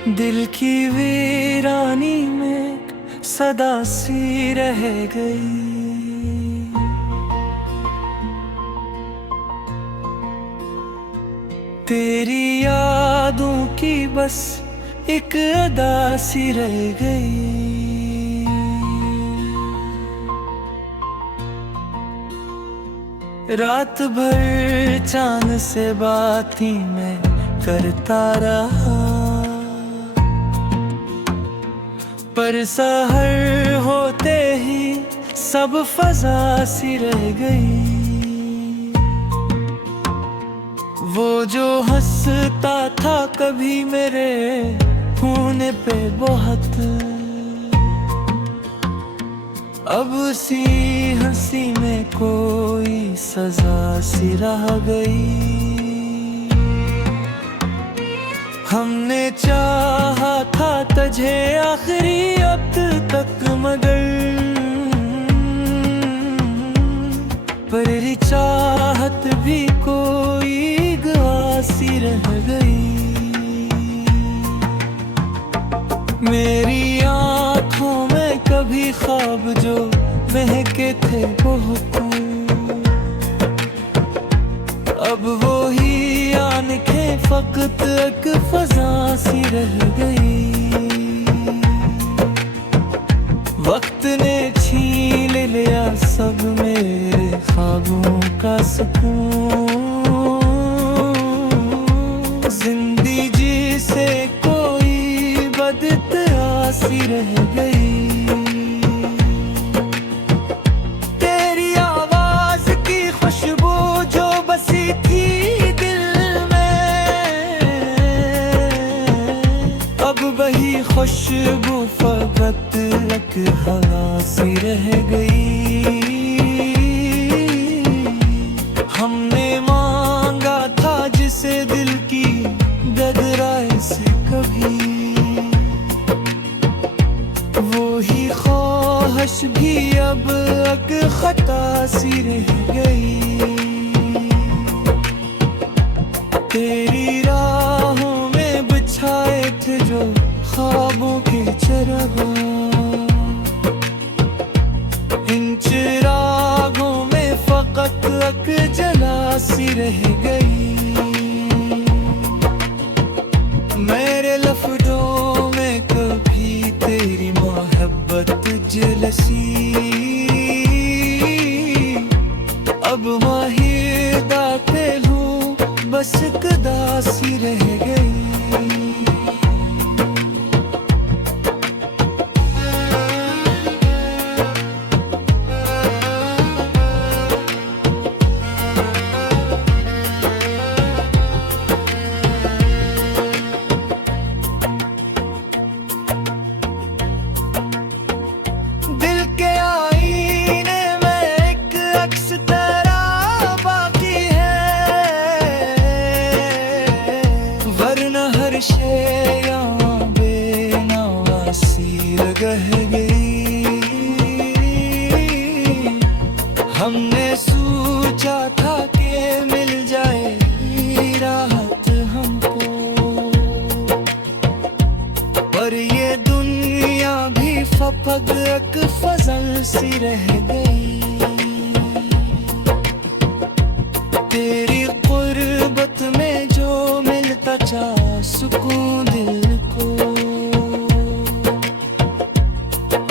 दिल की वीरानी में सदा सी रह गई। तेरी यादों की बस एक अदा सी रह गई। रात भर चांद से बात ही मैं करता रहा, पर सहर होते ही सब फजा सी रह गई। वो जो हंसता था कभी मेरे होने पे बहुत, अब उसी हंसी में कोई सजा सी रह गई। हमने चाहा था तुझे आखिरी वक्त तक, मगर तेरी चाहत भी कोई गवाह सी रह गई। मेरी आँखों में कभी ख्वाब जो महके थे बहुत, अब वो ही आंखें फकत एक फजा सी रह गई। वक्त ने छीन लिया सब मेरे ख्वाबों का सुकून। जिंदगी से कोई बदतरा सी रह गई। तेरी आवाज की खुशबू जो बसी थी दिल में, अब वही खुशबू फकत एक हवा सी रह गई। हमने मांगा था जिसे दिल की गगराए से कभी, वो ही ख्वाहिश भी अब एक खता सी रह गई। तेरी राहों में बिछाए थे जो ख्वाबों के चिराग, इन चिरागों में फकत एक जला सी रह गई। मेरे लफ्ज़ों में कभी तेरी मोहब्बत जलसी, अब माहिर दाखिल हूँ बस कदा सी रह गई। रह गई। हमने सोचा था कि मिल जाए राहत हमको, पर ये दुनिया भी फपग एक फजल सी रह गई। तेरी कुर्बत में जो मिलता था सुकून दिल को,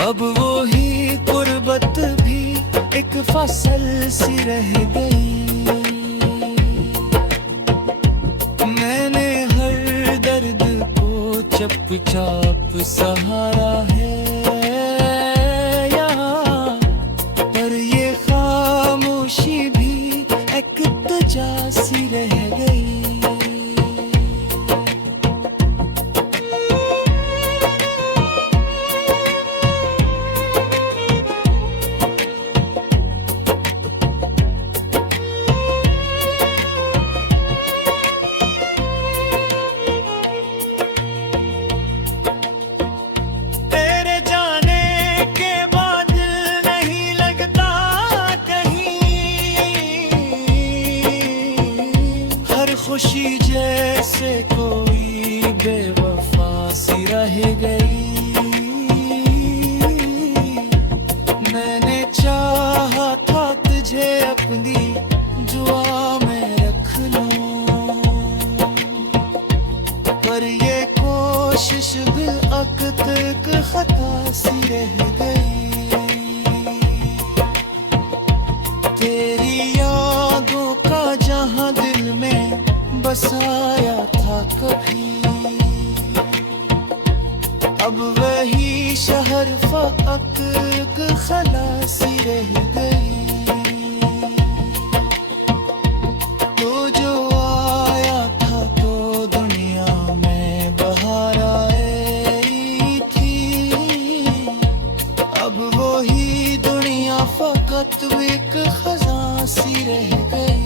अब वो ही कुर्बत भी एक फसल सी रह गई। मैंने हर दर्द को चुपचाप सहारा है यहाँ, पर ये खामोशी भी एक तजा सी रह गई। खुशी जैसे कोई बेवफा सी रह गई। मैंने चाहा था तुझे अपनी जुआ में रख लूं, पर ये कोशिश भी अक्त एक खता सी रह गई। तेरी यादों का जहां दिल में बसाया था कभी, अब वही शहर फकत खलासी रह गई। तो जो आया था तो दुनिया में बहार आई थी, अब वही दुनिया फकत एक खजा सी रह गई।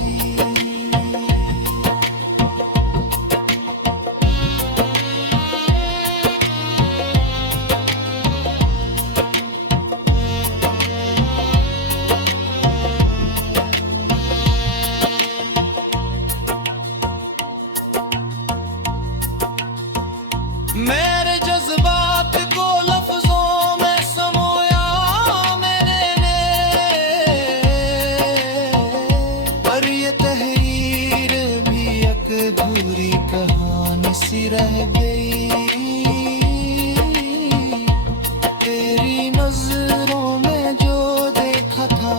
मेरे जज्बात को लफ्जों में समोया मैंने, पर ये तहरीर भी एक अधूरी कहानी सी रह गई। तेरी नजरों में जो देखा था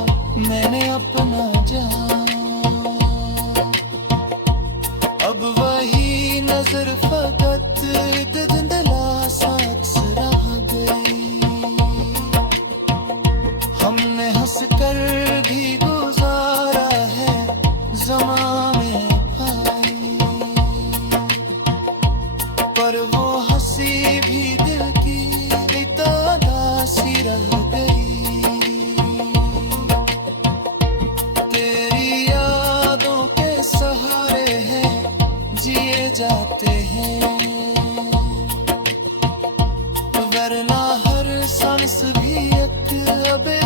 मैंने अपना जहां, अब वही नजर फकत धुंधला सा रह गई। हमने हंस कर भी गुजारा है ज़माने पाई, पर वो हंसी भी दिल की तादा सी रह गई। तेरी यादों के सहारे हैं जिए जाते हैं, वरना हर सांस भी एक अबे